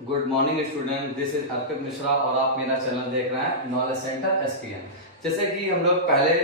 Good morning student, this is Arpit Mishra और आप मेरा चैनल देख रहे हैं नॉलेज सेंटर एसपीएन। जैसे कि हम लोग पहले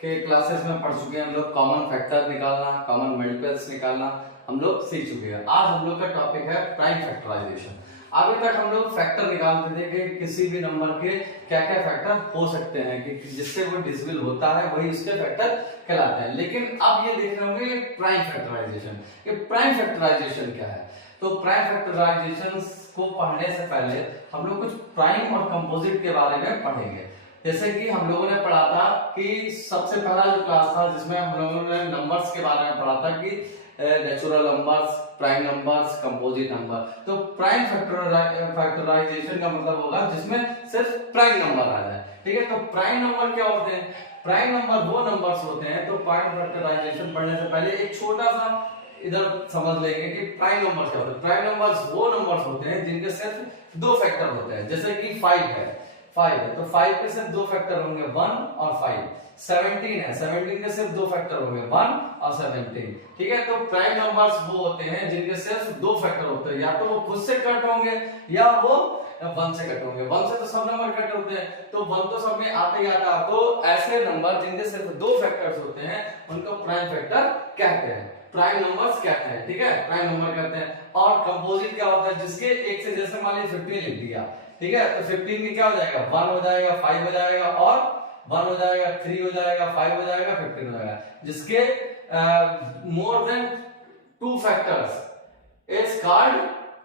के क्लासेस में पढ़ चुके हैं, हम लोग कॉमन फैक्टर निकालना, कॉमन मल्टीपल्स निकालना हम लोग सीख चुके हैं। आज हम लोग का टॉपिक है प्राइम फैक्टराइजेशन। आगे तक हम लोग फैक्टर निकालते थे कि किसी भी नंबर के क्या क्या फैक्टर हो सकते हैं कि जिससे वो डिविजिबल होता है वही उसके फैक्टर कहलाते हैं। लेकिन अब ये देख रहे होंगे प्राइम फैक्टराइजेशन। ये प्राइम फैक्टराइजेशन क्या है? तो प्राइम फैक्टराइजेशन को पढ़ने से पहले हम लोग कुछ प्राइम और कंपोजिट के बारे में पढ़ेंगे। जैसे कि हम लोगों ने पढ़ा था कि सबसे पहला जो क्लास था जिसमें हम लोगों ने नंबर्स के बारे में पढ़ा था कि natural numbers, prime numbers, composite number. तो प्राइम फैक्टराइजेशन का मतलब होगा जिसमें सिर्फ प्राइम नंबर आ जाए। ठीक है, तो प्राइम नंबर क्या होते हैं? प्राइम नंबर वो नंबर्स होते हैं। तो प्राइम फैक्टराइजेशन पढ़ने से पहले एक छोटा सा इधर समझ लेंगे कि प्राइम नंबर्स क्या होते हैं। प्राइम नंबर्स वो नंबर्स होते हैं जिनके सिर्फ दो फैक्टर होते हैं। जैसे कि 5 है तो 5 के सिर्फ दो फैक्टर होंगे 1 और 5। 17 है, 17 के सिर्फ दो फैक्टर होंगे 1 और 17। ठीक है, तो प्राइम नंबर्स वो होते हैं जिनके सिर्फ दो फैक्टर होते हैं, या तो वो खुद से कट होंगे या वो 1 से कट होंगे। 1 से तो सब नंबर कट होते हैं, तो 1 तो सब में आते ही आता। तो ऐसे नंबर जिनके सिर्फ दो फैक्टर्स होते हैं उनको प्राइम फैक्टर कहते हैं, प्राइम नंबर्स कहते हैं। ठीक है, प्राइम नंबर कहते हैं। और कंपोजिट क्या होता है? जिसके एक से, जैसे मान लीजिए 15 लिख दिया, ठीक है, तो 15 में क्या हो जाएगा? 1 हो जाएगा, 5 हो जाएगा और 1 हो जाएगा, 3 हो जाएगा, 5 हो जाएगा, 15 हो जाएगा। जिसके more than 2 factors is called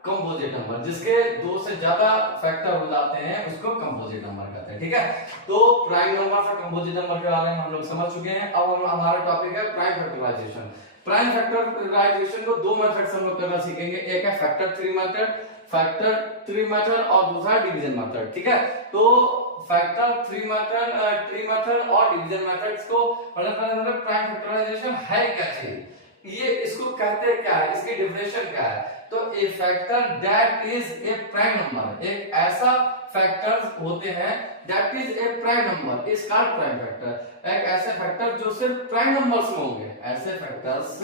composite number. जिसके दो से ज्यादा फैक्टर हो जाते हैं उसको कंपोजिट नंबर कहते हैं। ठीक है, तो प्राइम नंबर और कंपोजिट नंबर के बारे में हम लोग समझ चुके हैं। अब हमारा टॉपिक है प्राइम फैक्टराइजेशन। प्राइम फैक्टराइजेशन को दो मेथड से हम लोग करना सीखेंगे। एक है फैक्टर थ्री मेथड और दूसरा डिवीजन मेथड। ठीक है, तो फैक्टर थ्री मेथड और डिवीजन मेथड्स को पढ़ने मतलब प्राइम फैक्टराइजेशन है क्या चीज, ये इसको कहते हैं क्या है, इसकी डेफिनेशन क्या है? तो a factor that is a prime number, एक ऐसा फैक्टर्स होते हैं that is a prime number is called prime factor. एक ऐसे फैक्टर जो सिर्फ प्राइम नंबर्स में होंगे, ऐसे फैक्टर्स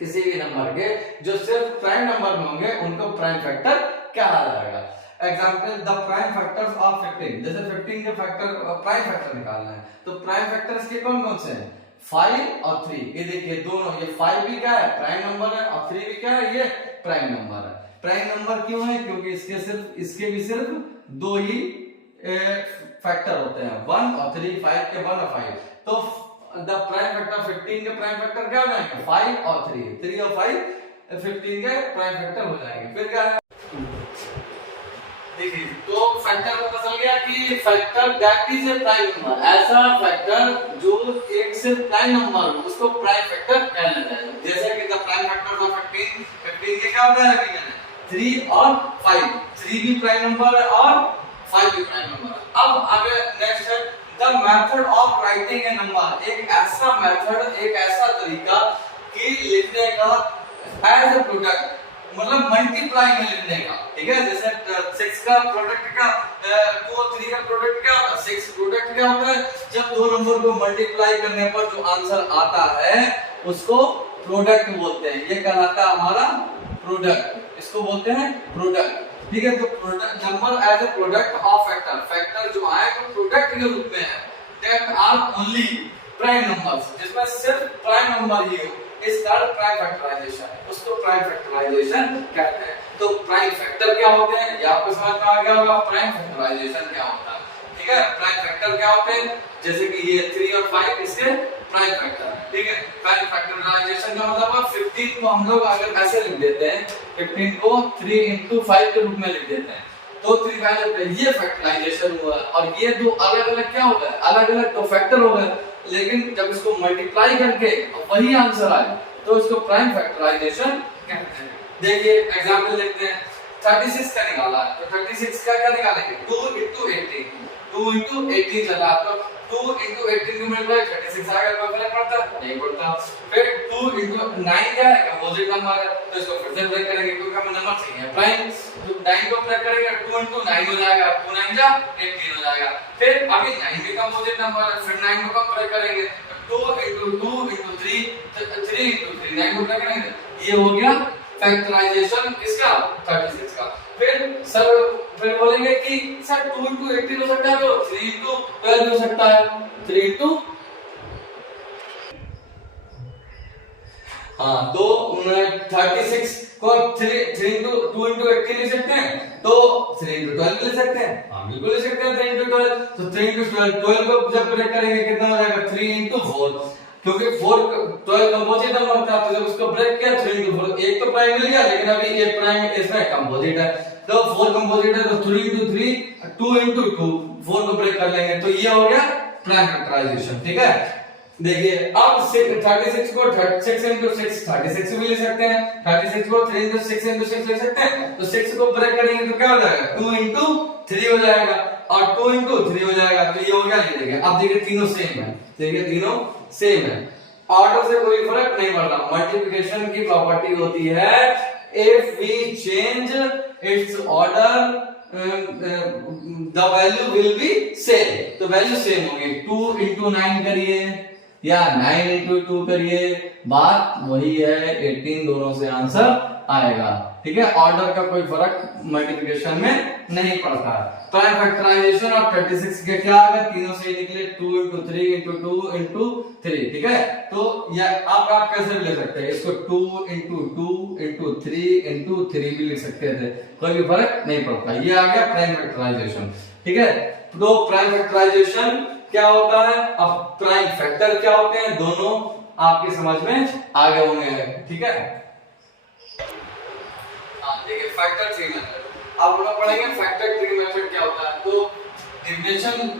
किसी भी नंबर के जो सिर्फ प्राइम नंबर में होंगे उनको प्राइम फैक्टर कहा जाएगा। Example the prime factors of 15। जैसे 15 के फैक्टर प्राइम फैक्टर निकालना है तो प्राइम फैक्टर्स के कौन कौन से हैं? 5 और 3। ये देखिए दोनों, ये 5 भी क्या है? प्राइम नंबर है, और 3 भी क्या है? ये प्राइम नंबर है। प्राइम नंबर क्यों है? क्योंकि इसके भी सिर्फ दो ही फैक्टर होते हैं, 1 और 3। 5 के 1 और 5। तो द प्राइम फैक्टर 15 के प्राइम फैक्टर क्या हो जाएंगे? 5 और 3। 3 और 5 15 के प्राइम फैक्टर हो जाएंगे। फिर क्या है? देखिए, तो फैक्टर पता चल गया कि factor that is a prime number, ऐसा फैक्टर जो एक से प्राइम नंबर हो उसको प्राइम फैक्टर कहा जाता है। जैसे कि द प्राइम फैक्टर ऑफ 15 के क्या होता है अभी? 3 और 5। 3 भी प्राइम नंबर है और 5 भी प्राइम नंबर है। अब आगे नेक्स्ट है the method of writing a number. एक ऐसा मेथड, एक ऐसा तरीका कि लिखने का एज ए प्रोडक्ट, मतलब मल्टीप्लाई में लिखने का। ठीक है, जैसे 6 का प्रोडक्ट का 2 और 3 का प्रोडक्ट क्या होता है? 6 प्रोडक्ट क्या होता है? जब दो नंबर को मल्टीप्लाई करने पर जो आंसर आता है उसको प्रोडक्ट बोलते हैं। ये कहलाता है हमारा प्रोडक्ट, इसको बोलते हैं प्रोडक्ट। ठीक है, तो product number as a product of factor, factor जो आए तो प्रोडक्ट के रूप में है। That are only prime numbers, जिसमें सिर्फ प्राइम नंबर ही हो, इस कॉल्ड प्राइम फैक्टराइजेशन, उसको प्राइम फैक्टराइजेशन कहते हैं। तो प्राइम फैक्टर क्या होते हैं ये आपको समझ में आ गया होगा। प्राइम फैक्टराइजेशन क्या होता है? ठीक है, प्राइम फैक्टर क्या होते हैं? जैसे कि ये 3 और 5 इसके प्राइम फैक्टर। ठीक है, प्राइम फैक्टराइजेशन का मतलब 15 को हम लोग अगर ऐसे लिख देते हैं, 15 को 3 into 5 के रूप में लिख देते हैं तो 3 5 ये फैक्टराइजेशन हुआ। और ये दो अलग अलग क्या हो गए? अलग अलग तो फैक्टर हो गए, लेकिन जब इसको मल्टीप्लाई करके वही आंसर आए तो इसको प्राइम फैक्टराइजेशन कहते हैं। देखिए एग्जांपल देखते हैं। 36 का निकाला है तो 36 का क्या निकालेंगे? 2 into 18। 2 into 18 चला तो 2 into 18 को मिल रहा है 36 आएगा, कोई फर्क पड़ता? नहीं पड़ता। फिर 2 into 9 क्या है? कंपोजिट नंबर है तो इसको फिर से ब्रेक करेंगे क्योंकि हमें नंबर चाहिए प्राइम। तो 9 को ब्रेक करेंगे 2 into 9 हो जाएगा, 2 9 जा 18 हो जाएगा। फिर अभी 9 भी कंपोजिट नंबर है, फिर 9 को कम ब्रेक करेंगे 2 into 2 into 3 3 into 3 9 को ब्रेक करेंगे। ये हो गया फैक्टराइजेशन किसका? 36 का। फिर बोलेंगे कि सर 2 into 18 हो सकता है तो 3 into 12 हो सकता है, 3 into हाँ तो 36 को 3 into 2 into 18 ले सकते हैं तो 3 into 12 ले सकते हैं, हाँ बिल्कुल ले सकते हैं 3 into 12। तो 3 into 12 को जब ब्रेक करेंगे कितना हो जाएगा 3 into 4, क्योंकि 12 कंपोजिट नंबर होता है, तो जब उसको ब्रेक किया 3 into 4, एक तो प्राइम मिल गया लेकिन अभी एक प्राइम इसमें कंपोजिट है, तो 4 कंपोजिट है तो 3 into 3 2 into 2 4 को ब्रेक कर लेंगे तो ये हो गया प्राइम फैक्टराइजेशन। ठीक है, देखिए अब 36 को 6 into 6 36 भी ले सकते हैं, 36 को 3 into 6 into 6 ले सकते हैं, तो 6 को ब्रेक करेंगे तो क्या हो जाएगा 2 into 3 हो जाएगा और 2 into 3 हो जाएगा, तो ये हो गया। ये देखिए अब देखिए तीनों सेम है, देखिए तीनों सेम है, ऑर्डर से कोई फर्क नहीं पड़ रहा। मल्टीप्लिकेशन की प्रॉपर्टी होती है if we change its order the value will be same, तो वैल्यू सेम होगी। 2 into 9 करिए या 9 into 2 करिए, बात वही है, 18 दोनों से आंसर आएगा। ठीक है, ऑर्डर का कोई फर्क मल्टीप्लिकेशन में नहीं पड़ता। प्राइम फैक्टराइजेशन और 36 के क्या आ गए, तीनों से निकले 2 into 3 into 2 into 3। ठीक है, तो ये अब आप कैसे भी ले सकते हैं इसको, 2 into 2 into 3 into 3 भी लिख सकते थे, कोई भी फर्क नहीं पड़ता। ये आ गया प्राइम फैक्टराइजेशन। ठीक है, तो प्राइम फैक्टराइजेशन क्या होता है, अब प्राइम फैक्टर क्या होते हैं, दोनों आपकी समझ में आ गए होंगे। ठीक है, देखिए फैक्टर ट्री मेथड, अब हम लोग पढ़ेंगे फैक्टर ट्री मेथड क्या होता है। तो डेफिनेशन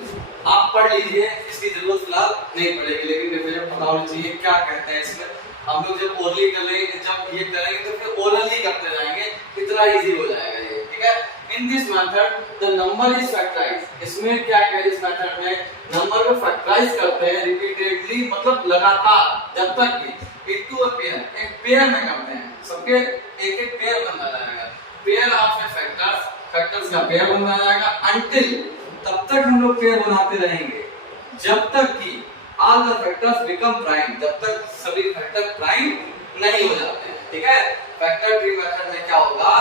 आप पढ़ लीजिए, इसकी जरूरत फिलहाल नहीं पड़ेगी, लेकिन डेफिनेशन पता होना चाहिए क्या कहते हैं इसमें। हम लोग जब ओरली करेंगे, जब ये करेंगे तो फिर ओरली करते जाएंगे, इतना इजी हो जाएगा ये। ठीक है, in this method the number is factorize, इसमें क्या है इस मेथड में नंबर को फैक्टराइज करते हैं रिपीटेडली, मतलब लगातार, जब तक कि इनटू अ पेयर, एक पेयर में करते हैं, सबके एक एक पेयर बनता जाएगा, पेयर ऑफ फैक्टर्स, फैक्टर्स का पेयर बनता जाएगा अंटिल, तब तक हम लोग पेयर बनाते रहेंगे जब तक कि all the factors become prime, जब तक सभी फैक्टर प्राइम नहीं हो जाते हैं। ठीक है, फैक्टर ट्री मेथड में क्या होगा,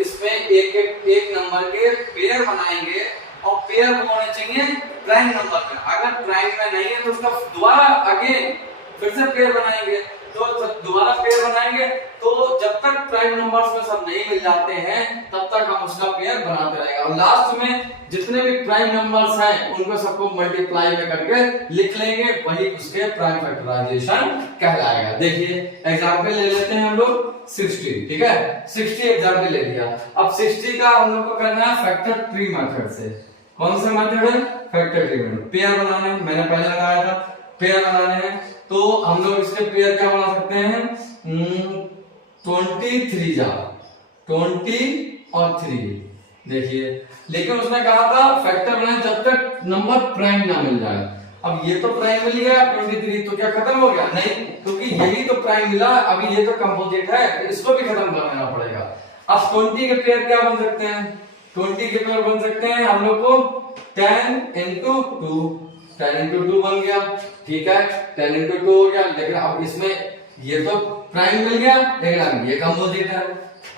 इसमें एक नंबर के पेयर बनाएंगे और पेयर होने चाहिए प्राइम नंबर में, अगर प्राइम में नहीं है तो उसका दोबारा अगेन फिर से पेयर बनाएंगे, तो दोबारा पेयर बनाएंगे, तो जब तक प्राइम नंबर्स में सब नहीं मिल जाते हैं तब तक हम उसका पेयर बनाते रहेंगे, और लास्ट में जितने भी प्राइम नंबर्स हैं उनको सबको मल्टीप्लाई में करके लिख लेंगे, वही उसके प्राइम फैक्टराइजेशन कहलाएगा। देखिए एग्जांपल ले लेते हैं हम लोग 60। ठीक है, 60 एग्जांपल ले लिया, अब 60 का हम लोग को करना है फैक्टर ट्री मेथड से। कौन सा मेथड है, फैक्टर ट्री मेथड। पेयर बनाने हैं, मैंने पहले लगाया था, पेयर बनाने हैं, तो हम लोग इसके पेयर क्या बना सकते हैं, 23 जा 20 और 3। देखिए, लेकिन उसने कहा था फैक्टर बनाए जब तक नंबर प्राइम ना मिल जाए। अब ये तो प्राइम मिल गया 23, तो क्या खत्म हो गया, नहीं, क्योंकि यही तो प्राइम मिला, अभी ये तो कंपोजिट है, तो इसको भी खत्म कर देना पड़ेगा। अब 20 के पेयर क्या बन सकते हैं, 20 के पेयर बन सकते हैं हम लोग को 10 into 2, 10 into 2 बन गया। ठीक है, 10 into 2 हो गया, लेकिन अब इसमें ये तो प्राइम मिल गया, लेकिन अब ये कंपोजिट है,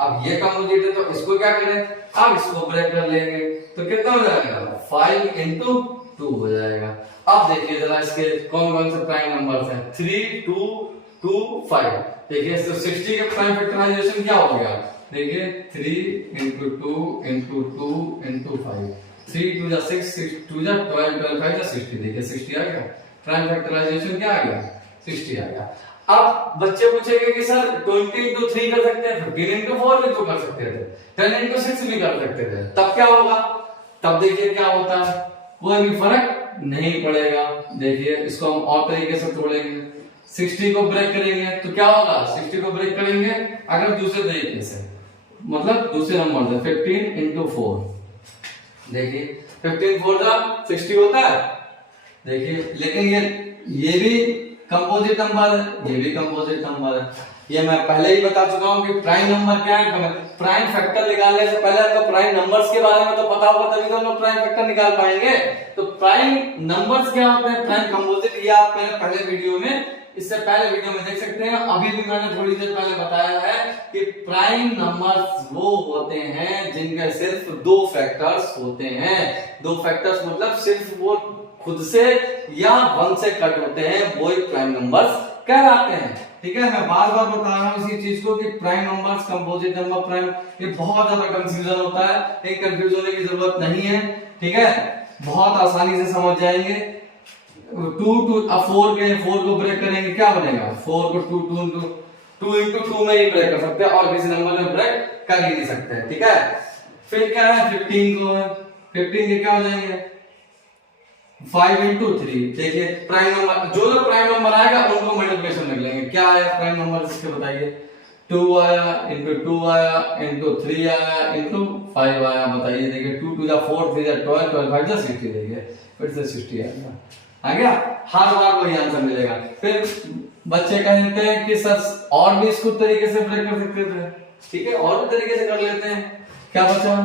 अब ये कंपोजिट है, तो इसको क्या करें, अब इसको ब्रेक कर लेंगे, तो कितना हो जाएगा 5 into 2 हो जाएगा। अब देखिए जरा इसके कौन कौन से प्राइम नंबर्स हैं, 3 2 2 5। देखिए 60 के प्राइम फैक्टराइजेशन क्या हो गया, देखिए 3 into 2 into 2 into 5, 3 2 जा 6, 6 2 जा 12, 12 5 जा 60। देखिए 60 आ गया, प्राइम फैक्टराइजेशन क्या आ गया, 60 आ गया। अब बच्चे पूछेंगे कि सर 20 into 3 कर सकते हैं, 15 into 4 भी तो कर सकते थे, 10 into 6 भी कर सकते थे, तब क्या होगा, तब देखिए क्या होता है, कोई भी फर्क नहीं पड़ेगा। देखिए इसको हम और तरीके से तोड़ेंगे, 60 को ब्रेक करेंगे तो क्या होगा, 60 को ब्रेक करेंगे अगर दूसरे तरीके से, मतलब दूसरे नंबर से 15 into 4। देखिए 15 4 जा 60 होता है। देखिए लेकिन ये भी कंपोजिट नंबर है, ये भी कंपोजिट नंबर है, ये मैं पहले ही बता चुका हूं कि प्राइम नंबर क्या है। प्राइम फैक्टर निकालने से पहले आपको प्राइम नंबर्स के बारे में तो पता होगा, तभी तो हम लोग प्राइम फैक्टर निकाल पाएंगे। तो प्राइम नंबर्स क्या होते हैं, प्राइम कंपोजिट, ये आप मैंने पहले वीडियो में इससे पहले वीडियो में देख सकते हैं। अभी भी मैंने थोड़ी देर पहले बताया है कि प्राइम नंबर्स वो होते हैं जिनके सिर्फ दो फैक्टर्स होते हैं। दो फैक्टर्स मतलब सिर्फ वो खुद से या 1 से कट होते हैं, वो ही प्राइम नंबर्स कहलाते हैं। ठीक है, मैं बार बार बता रहा हूं इसी चीज को कि prime numbers, composite number, prime, ये बहुत ज्यादा कंफ्यूजन होता है। एक कंफ्यूज होने की जरूरत नहीं है। ठीक है, बहुत आसानी से समझ जाएंगे। 4 को ब्रेक करेंगे, क्या बनेगा? 4 को 2 into 2 में ही ब्रेक कर सकते हैं और किसी नंबर में ब्रेक कर ही नहीं सकते। ठीक है, फिर क्या है 15 के क्या हो जाएंगे? 5 into 3। देखिए प्राइम नंबर, जो प्राइम नंबर आएगा उनको मल्टीप्लिकेशन लिख लेंगे। क्या आया प्राइम नंबर इसके बताइए? 2 आया, into 2 आया, into 3 आया, into 5 आया। बताइए, देखिए 2 to 4, 3 12, 12 5 60। देखिए फिर से 60 आ गया। हर बार वही आंसर मिलेगा। फिर बच्चे कहते हैं कि सर और भी इसको तरीके से ब्रेक कर सकते थे। ठीक है, और भी तरीके से कर लेते हैं। क्या बचा?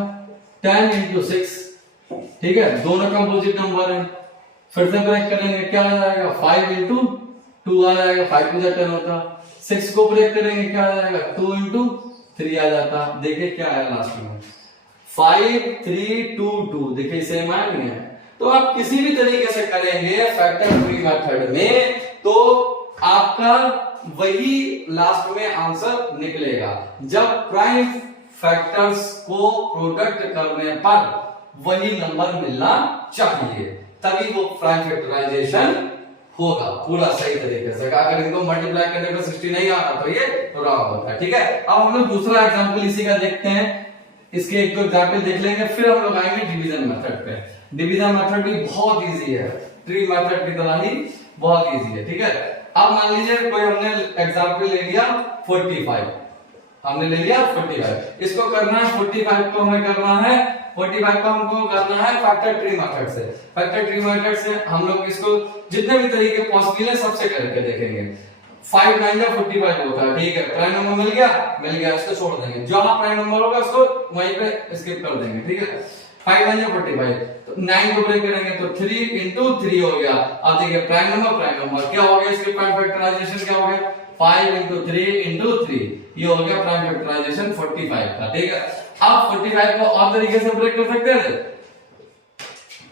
10 into 6। ठीक है, दोनों कंपोजिट नंबर है। फिर से ब्रेक करेंगे, क्या आ जाएगा? 5 into 2 आ जाएगा, 5 to 10 होता। 6 को ब्रेक करेंगे, क्या आ जाएगा? 2 into 3 आ जाता। देखिए क्या आया लास्ट में? 5 3 2 2। देखिए सेम आया नहीं है? तो आप किसी भी तरीके से करेंगे फैक्टर ट्री मेथड में तो आपका वही लास्ट में आंसर निकलेगा। जब प्राइम फैक्टर्स को प्रोडक्ट करने पर वही नंबर मिलना चाहिए, तभी वो प्राइम फैक्टराइजेशन होगा पूरा सही तरीके से। अगर इनको मल्टीप्लाई करने पर 60 नहीं आता तो ये रॉन्ग होता है। ठीक है, अब हम लोग दूसरा एग्जांपल इसी का देखते हैं। इसके एक दो एग्जांपल देख लेंगे, फिर हम लोग आएंगे डिवीजन मेथड पे। डिवीजन मेथड भी बहुत इजी है, ट्री मेथड की तरह ही बहुत इजी है। ठीक है, अब मान लीजिए कोई हमने एग्जांपल ले लिया 45, हमने ले लिया 45। इसको करना है 45 को हमें करना है 45 को हमको करना है फैक्टर ट्री मेथड से। फैक्टर ट्री मेथड से हम लोग इसको जितने भी तरीके पॉसिबल है सबसे करके देखेंगे। 5 9 45 होता है। ठीक है, प्राइम नंबर मिल गया, इसको छोड़ देंगे। जहां प्राइम नंबर होगा उसको वहीं पे स्किप कर देंगे। ठीक है, 5 9 45, तो 9 को ब्रेक करेंगे तो 3 into 3 हो गया। अब देखिए प्राइम नंबर क्या हो गया? इसके प्राइम फैक्टराइजेशन क्या हो गया? 5 into 3 into 3, ये हो गया प्राइम फैक्टराइजेशन 45 का। ठीक है, अब 45 को और तरीके से ब्रेक कर सकते हैं।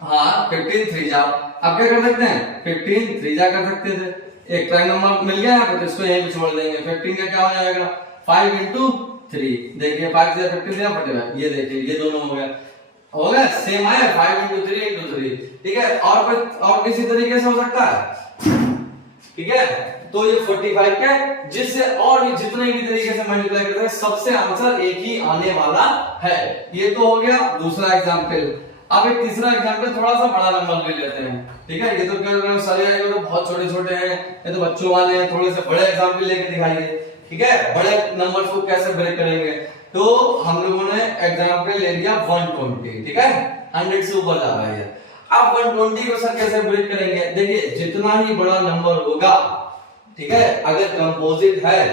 हाँ, 15 3 जा। अब क्या कर सकते हैं? 15 3 जा कर सकते थे। एक प्राइम नंबर मिल गया है तो इसको यहीं पे छोड़ देंगे। 15 का क्या हो जाएगा? 5 into 3। देखिए 5 से 15 45, ये देखिए ये दोनों हो गया सेम आया। 5 into 3 into 3। ठीक है, और किसी तरीके से हो सकता है। ठीक है, तो ये 45 के जिससे और भी जितने भी तरीके से मल्टीप्लाई करते हैं सबसे आंसर एक ही आने वाला है। ये तो हो गया दूसरा एग्जांपल। अब एक तीसरा एग्जांपल थोड़ा सा बड़ा नंबर ले लेते हैं। ठीक है, ये तो क्या कर रहे हो सारे आएंगे तो बहुत छोटे छोटे हैं, ये तो बच्चों वाले हैं। थोड़े से बड़े एग्जांपल लेके दिखाइए। ठीक है, बड़े नंबर्स को कैसे ब्रेक करेंगे? तो हम लोगों ने एग्जांपल ले लिया 120। ठीक है, 100 से ऊपर जा रहा है। अब 120 को सर कैसे ब्रेक करेंगे? देखिए जितना ही बड़ा नंबर होगा, ठीक है, अगर कंपोजिट है,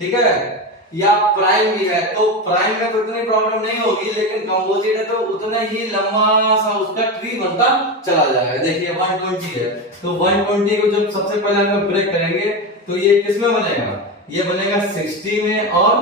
ठीक है, या प्राइम भी है, तो प्राइम में तो इतनी प्रॉब्लम नहीं होगी, लेकिन कंपोजिट है तो उतना ही लंबा सा उसका ट्री बनता चला जाएगा। देखिए 120 है तो 120 को जब सबसे पहले हम ब्रेक करेंगे तो ये किस में बनेगा? ये बनेगा 60 में और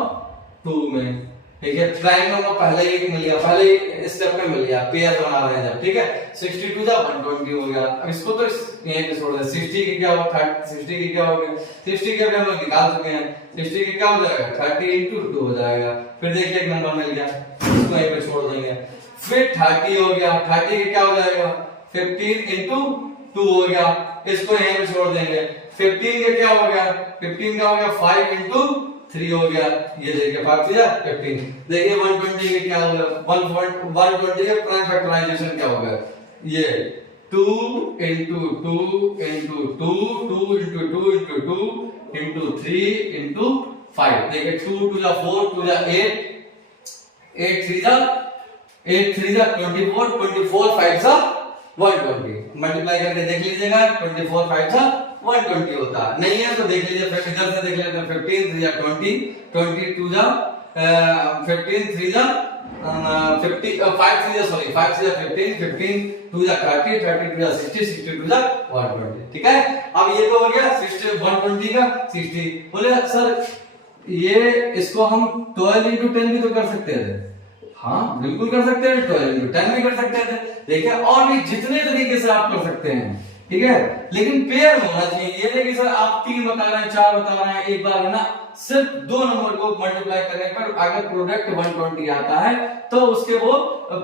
2 में। ठीक है, प्राइम नंबर पहले ही मिल गया, पहले स्टेप में मिल गया, पेयर बना रहे हैं जब। ठीक है, 62 जा 120 हो गया। अब इसको तो यहीं पे छोड़ दे। 60 के क्या होगा? 60 के क्या हो गया? 60 के भी हम लोग निकाल चुके हैं। 60 के क्या हो जाएगा? 30 into 2 हो जाएगा। फिर देखिए एक नंबर मिल गया, इसको यहीं पे छोड़ देंगे। फिर 30 हो गया, 30 के क्या हो जाएगा? 15 into 2 हो गया, इसको यहीं पे छोड़ देंगे। 15 के क्या हो गया? 15 का हो गया 5 into 3 हो गया। ये देखिए 5 3 15। देखिए 120 के क्या हो गया? 120 के प्राइम फैक्टराइजेशन क्या हो गया? ये 2 into 2 into 2 2 into 2 into 2 into 3 into 5। देखिए 2 2 जा 4 2 जा 8 8 3 जा 24 24 5 जा 120। मल्टीप्लाई करके देख लीजिएगा 24 5 जा 120 होता है। नहीं है तो देख लीजिए, फिर इधर से देख लेते हैं। 15 3 जा 20 22 जा 15 3 जा 50 5 3 सॉरी 5 3 15 15 2 30 30 2 60 60 2 120, ठीक है। अब ये तो हो गया 60 120 का 60। बोले सर ये इसको हम 12 into 10 भी तो कर सकते थे। हाँ बिल्कुल कर सकते हैं, 12 into 10 भी कर सकते थे। देखिए और भी जितने तरीके से आप कर सकते हैं, ठीक है, लेकिन पेयर होना चाहिए। ये नहीं कि सर आप 3 बता रहे हैं 4 बता रहे हैं, एक बार है ना सिर्फ 2 नंबर को मल्टीप्लाई करने पर अगर प्रोडक्ट 120 आता है तो उसके वो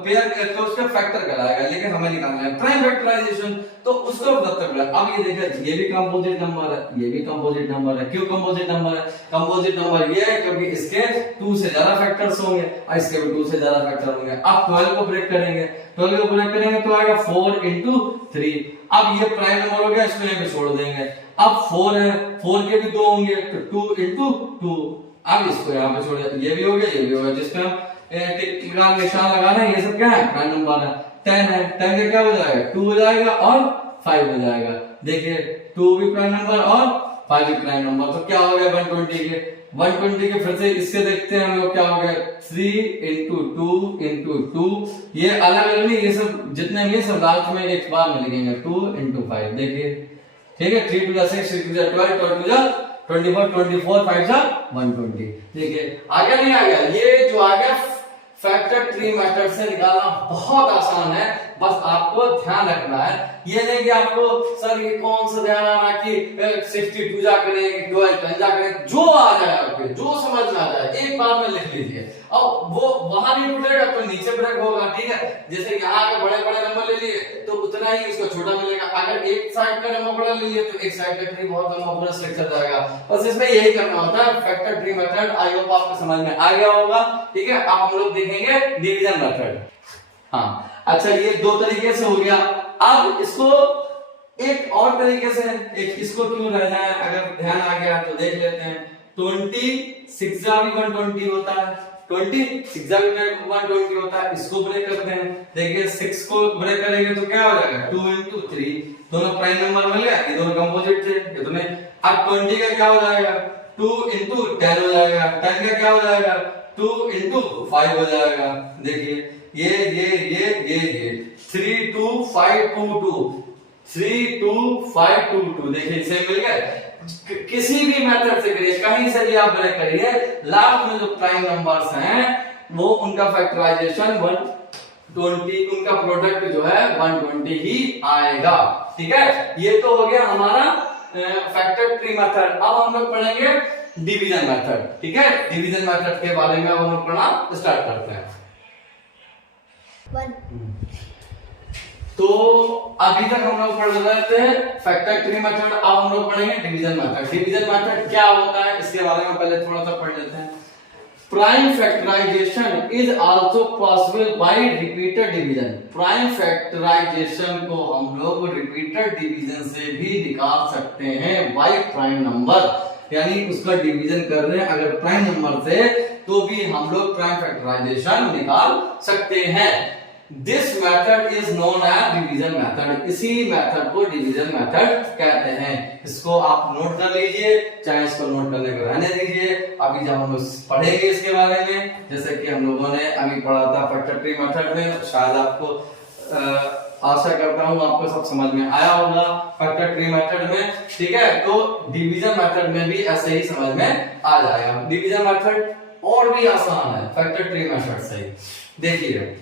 पेयर तो उसका फैक्टर कराएगा, लेकिन हमें निकालना है प्राइम फैक्टराइजेशन, तो उसको मतलब अब ये देखिए ये भी कंपोजिट नंबर है, ये भी कंपोजिट नंबर है। क्यों कंपोजिट नंबर है? कंपोजिट नंबर ये है क्योंकि इसके 2 से ज्यादा फैक्टर्स होंगे और इसके भी 2 से ज्यादा फैक्टर होंगे। अब 12 को ब्रेक करेंगे, 12 को ब्रेक करेंगे तो आएगा 4 into 3। अब ये प्राइम नंबर हो गया, इसको यहां पे छोड़ देंगे। अब 4 है, 4 के भी 2 होंगे तो 2 into 2। अब इसको यहाँ पे छोड़ देते, ये भी हो गया ये भी हो गया, जिसपे हम टिक का निशान लगाना है, ये सब क्या है प्राइम नंबर है। 10 है, 10 का क्या हो जाएगा 2 हो जाएगा और 5 हो जाएगा। देखिए 2 भी प्राइम नंबर और 5 भी प्राइम नंबर, तो क्या हो गया 120 के 120 के फिर से इससे देखते हैं हम लोग क्या हो गया 3 into 2 into 2। ये अलग अलग नहीं, ये सब जितने भी सब लास्ट में एक बार में लिखेंगे 2 into 5। देखिए ठीक है 3 2 6 6 2 12 12 24 24 5 120। देखिए आ गया नहीं आ गया? ये जो आ गया फैक्टर ट्री मेथड से निकालना बहुत आसान है, बस आपको ध्यान रखना है। ये नहीं कि आपको सर ये कौन सा ध्यान आ रहा है कि 62 जा करें 12 10 जा करें, जो आ जाए आपके जो समझ में आ जाए एक बार में लिख लीजिए। अब वो वहां नहीं टूटेगा तो नीचे ब्रेक होगा, ठीक है। जैसे यहाँ अगर बड़े बड़े नंबर ले लिए तो उतना ही उसको छोटा मिलेगा, अगर एक साइड का नंबर बड़ा ले लिए तो एक साइड का ट्री बहुत लंबा पूरा स्ट्रक्चर जाएगा। बस इसमें यही करना होता है factor tree method. I hope आपको समझ में आ गया होगा, ठीक है। अब हम लोग देखेंगे डिवीजन मेथड। हाँ अच्छा ये 2 तरीके से हो गया। अब इसको एक और तरीके से, एक इसको क्यों रह जाए, अगर ध्यान आ गया तो देख लेते हैं। 26 जा भी 120 होता है, 26 जा भी 120 होता है। इसको ब्रेक करते हैं, देखिए 6 को ब्रेक करेंगे तो क्या हो जाएगा 2 into 3, दोनों प्राइम नंबर मिल गया, ये दोनों कंपोजिट थे ये दोनों। अब 20 का क्या हो जाएगा 2 into 10 हो जाएगा, 10 का क्या हो जाएगा 2 into 5 हो जाएगा। देखिए ये 3 2 5 2 2 3 2 5 2 2। देखिए इसे मिल गया। किसी भी मेथड से करिए, कहीं से भी आप ब्रेक करिए, लास्ट में जो प्राइम नंबर्स हैं वो उनका फैक्टराइजेशन 120, उनका प्रोडक्ट जो है 120 ही आएगा, ठीक है। ये तो हो गया हमारा फैक्टर ट्री मेथड। अब हम लोग पढ़ेंगे डिवीजन मेथड, ठीक है। डिवीजन मेथड के बारे में अब हम लोग पढ़ना स्टार्ट करते हैं। तो अभी तक हम लोग पढ़ रहे थे फैक्टर ट्री मेथड, अब हम लोग पढ़ेंगे डिवीजन मेथड। डिवीजन मेथड क्या होता है इसके बारे में पहले थोड़ा सा पढ़ लेते हैं। Prime factorization is also possible by repeated division. Prime factorization को हम लोग रिपीटेड डिवीजन से भी निकाल सकते हैं बाय प्राइम नंबर, यानी उसका डिवीजन कर रहे हैं अगर प्राइम नंबर से तो भी हम लोग प्राइम फैक्टराइजेशन निकाल सकते हैं। This method is known as division method. इसी मेथड को डिवीजन मेथड कहते हैं। इसको आप नोट कर लीजिए, चाहे इसको नोट करने को रहने दीजिए। अभी जब हम लोग पढ़ेंगे इसके बारे में, जैसे कि हम लोगों ने अभी पढ़ा था फैक्टर ट्री मेथड में, शायद आपको आशा करता हूँ आपको सब समझ में आया होगा फैक्टर ट्री मेथड में, ठीक है। तो डिवीजन मेथड में भी ऐसे ही समझ में आ जाएगा। डिवीजन मेथड और भी आसान है फैक्टर ट्री मेथड से। देखिए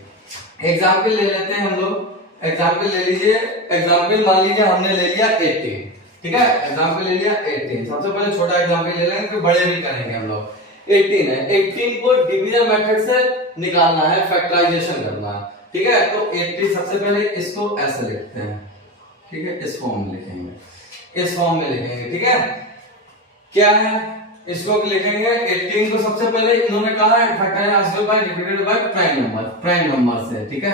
एग्जाम्पल ले लेते हैं हम लोग। एग्जाम्पल ले लीजिए, एग्जाम्पल मान लीजिए हमने ले लिया 18, ठीक है। एग्जाम्पल ले लिया 18, सबसे पहले छोटा एग्जाम्पल ले लेंगे फिर बड़े भी करेंगे हम लोग। 18 है, 18 को डिवीजन मेथड से निकालना है, फैक्टराइजेशन करना है, ठीक है। तो 80 सबसे पहले इसको ऐसे लिखते हैं, ठीक है, इस फॉर्म में लिखेंगे, इस फॉर्म में लिखेंगे, ठीक है। क्या है इसको लिखेंगे 18 को सबसे पहले इन्होंने कहा है factorize by repeated by prime number से, ठीक है।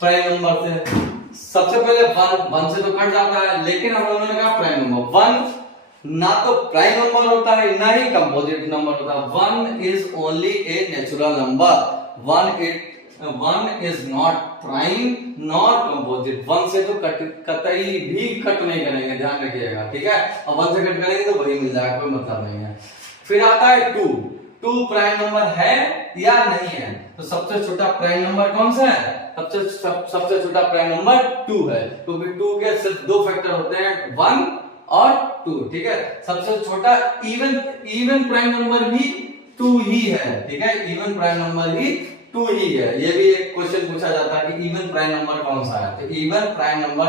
प्राइम नंबर से सबसे पहले 1 से तो कट जाता है, लेकिन हम लोगों ने कहा प्राइम नंबर 1 ना तो प्राइम नंबर होता है ना ही कंपोजिट नंबर होता है। 1 is only a natural number. 1 is not prime not composite. 1 से तो कतई भी कट नहीं करेंगे, ध्यान रखिएगा, ठीक है। अब 1 से कट करेंगे तो वही मिल जाएगा, कोई मतलब नहीं है। फिर आता है 2, 2 प्राइम नंबर है या नहीं है। तो सबसे छोटा प्राइम नंबर कौन सा है? सबसे छोटा प्राइम नंबर 2 है, क्योंकि 2 के सिर्फ 2 फैक्टर होते हैं, 1 और 2। ठीक है, सबसे छोटा इवन प्राइम नंबर भी 2 ही है। ठीक है, इवन प्राइम नंबर ही 2 ही है। ये भी एक क्वेश्चन पूछा जाता है कि इवन प्राइम नंबर कौन सा है, तो इवन प्राइम नंबर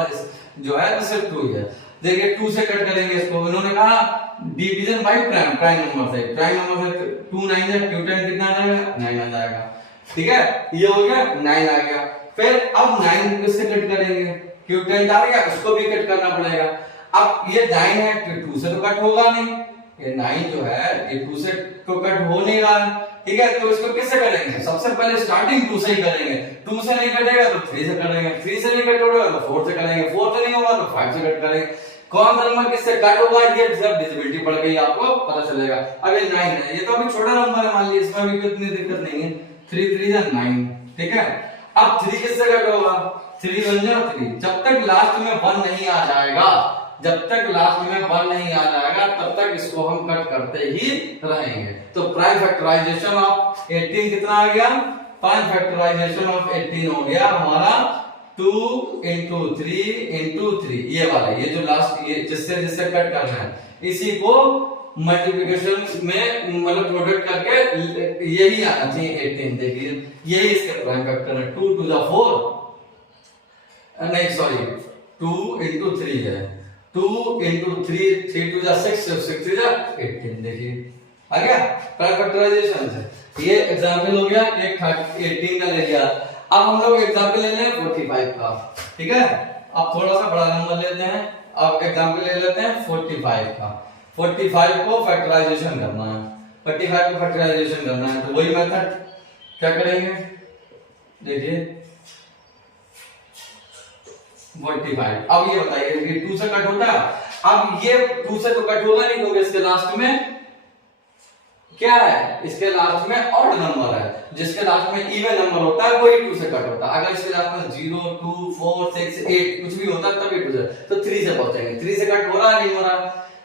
जो है तो सिर्फ 2 ही है। देखिए 2 से कट करेंगे इसको, इन्होंने कहा डिवीजन बाय प्राइम नंबर से। प्राइम नंबर से 2 9 जा, क्यूटेन कितना आ जाएगा? 9 आ जाएगा। ठीक है, ये हो गया, 9 आ गया। फिर अब 9 किससे कट करेंगे? क्यूटेन आ गया, उसको भी कट करना पड़ेगा। अब ये 9 है तो 2 से तो कट होगा नहीं, ये 9 जो है ये 2 से तो कट हो नहीं रहा है। ठीक है, तो इसको किससे करेंगे? सबसे पहले स्टार्टिंग 2 से ही करेंगे। 2 से नहीं कटेगा तो 3 से करेंगे, 3 से नहीं कट होगा तो 4 से करेंगे, 4 से नहीं होगा तो 5 से कट करेंगे। कौन सा नंबर किससे कट होगा ये जब डिविजिबिलिटी पड़ गई आपको पता चलेगा। अब ये 9 है, ये तो अभी छोटा नंबर है, मान लीजिए इसमें भी इतनी दिक्कत नहीं है। 3 3 जा 9। ठीक है, अब 3 किससे कट होगा? 3 1 जा 3। जब तक लास्ट में 1 नहीं आ जाएगा, जब तक लास्ट में 1 नहीं आ जाएगा तब तक इसको हम कट करते ही रहेंगे। तो प्राइम फैक्टराइजेशन ऑफ 18 कितना आ गया? प्राइम फैक्टराइजेशन ऑफ 18 हो गया हमारा 2 into 3 into 3। ये वाला, ये जो लास्ट, ये जिससे जिससे कट करना है, इसी को मल्टीप्लिकेशन में मतलब प्रोडक्ट करके यही आना चाहिए 18। देखिए यही इसके प्राइम फैक्टर है। 2 to the 4 नहीं सॉरी 2 into 3 है, 2 into 3 3 to the 6 6 to the 18। देखिए आ गया प्राइम फैक्टराइजेशन से। ये एग्जांपल हो गया, एक 18 का ले लिया। अब हम लोग एग्जांपल ले लें 45 का। ठीक है, अब थोड़ा सा बड़ा नंबर लेते हैं। अब एग्जांपल ले लेते हैं 45 का। 45 को फैक्टराइजेशन करना है, 45 को फैक्टराइजेशन करना है, तो वही मेथड क्या करेंगे? देखिए 45। अब ये बताइए कि 2 से कट होता है? अब ये 2 से तो कट होगा नहीं, क्योंकि इसके लास्ट में क्या है? इसके लास्ट में ऑड नंबर है। जिसके लास्ट में इवन नंबर होता है वही 2 से कट होता है। अगर इसके लास्ट में 0 2 4 6 8 कुछ भी होता है तभी 2 से, तो 3 से पहुंचेंगे। 3 से कट हो रहा नहीं हो रहा।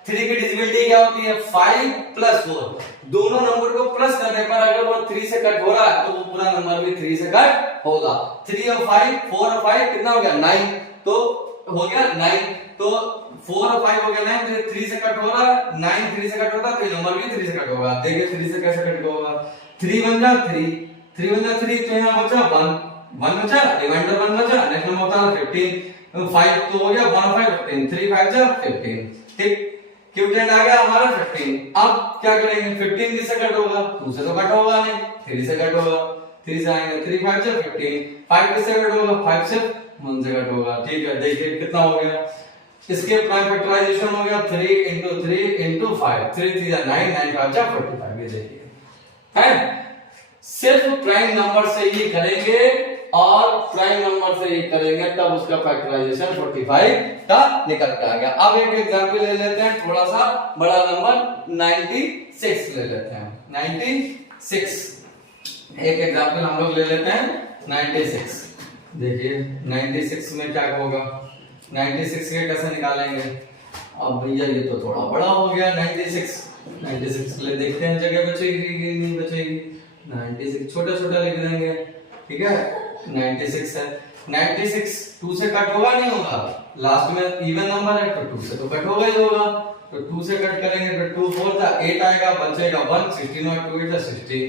3 की डिविजिबिलिटी क्या होती है? 5 + 4। दोनों नंबर को प्लस करने पर अगर वो 3 से कट हो रहा है तो वो पूरा नंबर भी 3 से कट होगा। 3 और 5 4 और 5 कितना हो गया? 9। तो हो गया 9। तो 4 और 5 हो गया 9, तो 3 से कट हो रहा है। 9 3 से कट होता है तो ये नंबर भी 3 से कट होगा। देखिए 3 से कैसे कट होगा? 3 1 जा 3, 3 1 जा 3, तो यहाँ बचा 1 बचा, रिमाइंडर 1 बचा, नेक्स्ट नंबर होता है 15। 5 तो हो गया 1 5 15, 3 5 जा 15। ठीक, क्यूटेंट आ गया हमारा 15। अब क्या करेंगे? 15 किससे कट होगा? 2 से तो कट होगा नहीं, 3 से कट होगा। 3 से आएंगे 3 5 जा 15। 5 किससे कट होगा? 5 से 1 से कट होगा। ठीक है, देखिए कितना हो गया? इसके प्राइम फैक्टराइजेशन हो गया 3 into 3 into 5। 3 3 जा 9, 9 5 जा 45। ये देखिए है, सिर्फ प्राइम नंबर से ही करेंगे और प्राइम नंबर से ही करेंगे तब उसका फैक्टराइजेशन 45 का निकल के आ गया। अब एक एग्जांपल ले लेते हैं, थोड़ा सा बड़ा नंबर 96 ले लेते हैं। 96 एक एग्जांपल हम लोग ले लेते हैं 96। देखिए 96 में क्या होगा? 96 के कैसे निकालेंगे? अब भैया ये तो थोड़ा बड़ा हो गया 96 के लिए देखते हैं जगह बचेगी कि नहीं बचेगी। 96 छोटा छोटा लिख देंगे। ठीक है, 96 है। 96 2 से कट होगा नहीं होगा? लास्ट में इवन नंबर है तो 2 से तो कट होगा ही होगा। तो 2 से कट करेंगे तो 2 4 था 8 आएगा, बचेगा 1। 16 और 2 8 था 16।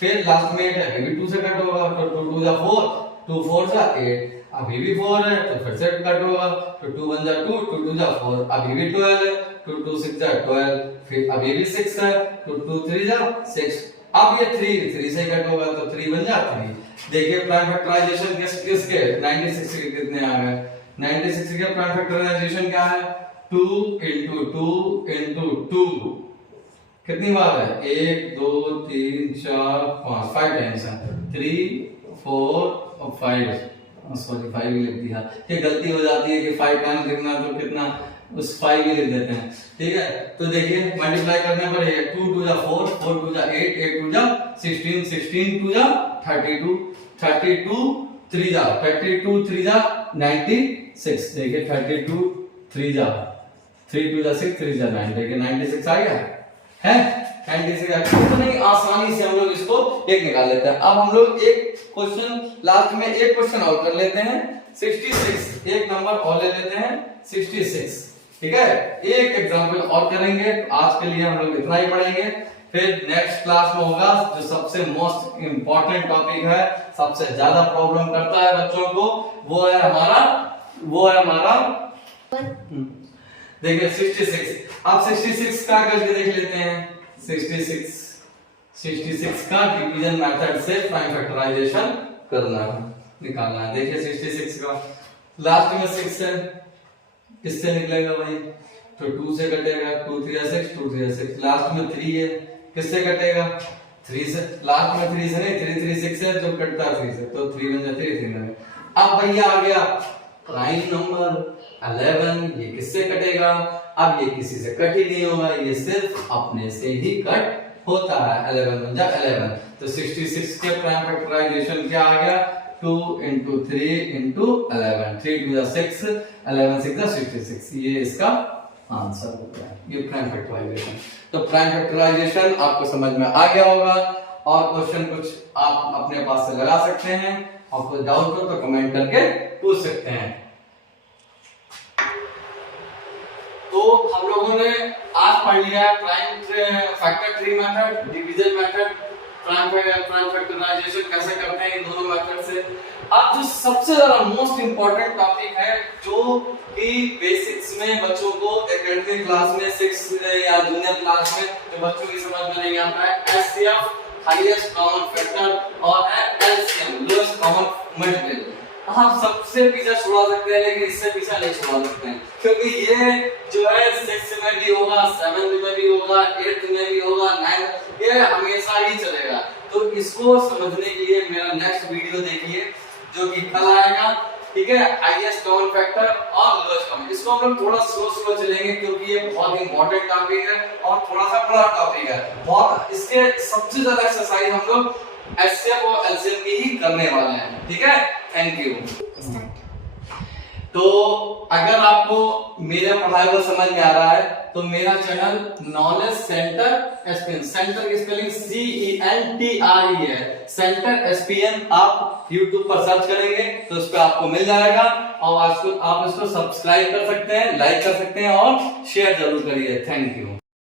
फिर लास्ट में 8 है, ये भी 2 से कट होगा, तो 2 2 जा 4, 2 4 जा 8। अभी भी 4 है तो फिर से कट होगा, तो 2 1 जा 2, 2 2 जा 4। अभी भी 12 है, 2 2 6 जा 12। फिर अभी भी 6 है, तो 2 3 जा 6। अब ये 3 से कट होगा, तो 3 1 जा 3। देखिए प्राइम फैक्टराइजेशन किसके? 96 के कितने आ गए? 96 के प्राइम फैक्टराइजेशन क्या है? 2 into 2 into 2। कितनी बार है? 1 2 3 4 5 5 टाइम्स है। 3 4 और 5 सॉरी 5 भी लिख दिया। ये गलती हो जाती है कि 5 टाइम्स लिखना तो कितना उस 5 भी लिख देते हैं। ठीक है, तो देखिए मल्टीप्लाई करने पर ये 2 2 जा 4, 4 2 जा 8, 8 2 जा 16, 16 2 जा 32, 32 3 जा 32 3 जा 96। देखिए 32 3 जा 3 2 जा 6, 3 जा 9। देखिए 96 आ गया है। कितनी आसानी से हम लोग इसको एक निकाल लेते हैं। अब हम लोग एक क्वेश्चन लास्ट में एक क्वेश्चन और कर लेते हैं 66, एक नंबर और ले लेते हैं 66, ठीक है। एक एग्जांपल और करेंगे, आज के लिए हम लोग इतना ही पढ़ेंगे, फिर नेक्स्ट क्लास में होगा जो सबसे मोस्ट इंपॉर्टेंट टॉपिक है, सबसे ज्यादा प्रॉब्लम करता है बच्चों को, वो है हमारा देखिए 66। आप 66 का करके देख लेते हैं। 66 का डिवीजन मेथड से प्राइम फैक्टराइजेशन करना है, निकालना है। देखिए 66 का लास्ट में 6 है, किससे निकलेगा भाई? तो 2 से कटेगा, 2 3 6, 2 3 6। लास्ट में 3 है, किससे कटेगा? 3 से। लास्ट में 3 से नहीं, 3 3 6 है, तो कटता है 3 से, तो 3 बन जाता है 3 में। अब भैया आ गया प्राइम नंबर 11, ये किससे कटेगा? अब ये किसी से कट ही नहीं होगा, ये सिर्फ अपने से ही कट होता है। 11 बन जा 11। तो 66 के प्राइम फैक्टराइजेशन क्या आ गया? 2 into 3 into 11, 3 to the 6, 11 6 the 66। ये इसका आंसर हो गया, ये प्राइम फैक्टराइजेशन। तो प्राइम फैक्टराइजेशन आपको समझ में आ गया होगा, और क्वेश्चन कुछ आप अपने पास से लगा सकते हैं, और कोई डाउट हो तो कमेंट करके पूछ सकते हैं। तो हम लोगों ने आज पढ़ लिया prime factor tree method, division method, prime factorization कैसे करते हैं इन दोनों मेथड से। अब जो सबसे ज्यादा मोस्ट इंपॉर्टेंट टॉपिक है, जो कि बेसिक्स में बच्चों को एकेडमिक क्लास में 6 या जूनियर क्लास में जो बच्चों की समझ में नहीं आता है, एचसीएफ हाईएस्ट कॉमन फैक्टर और है एलसीएम लोएस्ट कॉमन मल्टीपल। हम सबसे पीछा छुड़ा सकते हैं, लेकिन इससे पीछा नहीं छुड़ा सकते हैं, क्योंकि ये जो है 6 में भी होगा, 7 में भी होगा, 8 में भी होगा, 9, ये हमेशा ही चलेगा। तो इसको समझने के लिए मेरा नेक्स्ट वीडियो देखिए, जो कि कल आएगा, ठीक है। हाईएस्ट कॉमन फैक्टर और लोएस्ट कॉमन, इसको हम लोग थोड़ा स्लो चलेंगे, क्योंकि ये बहुत इंपॉर्टेंट टॉपिक है और थोड़ा सा बड़ा टॉपिक है बहुत। इसके सबसे ज्यादा एक्सरसाइज हम लोग एचसीएफ और एलसीएम की ही करने वाले हैं, ठीक है। Thank you. तो अगर आपको मेरा पढ़ाया हुआ समझ में आ रहा है, तो मेरा channel knowledge centre ESPN, centre की स्पेलिंग CENTRE है, सेंटर एसपीएन आप YouTube पर सर्च करेंगे तो उस पर आपको मिल जाएगा, और आप इसको सब्सक्राइब कर सकते हैं, लाइक कर सकते हैं और शेयर जरूर करिए। Thank you.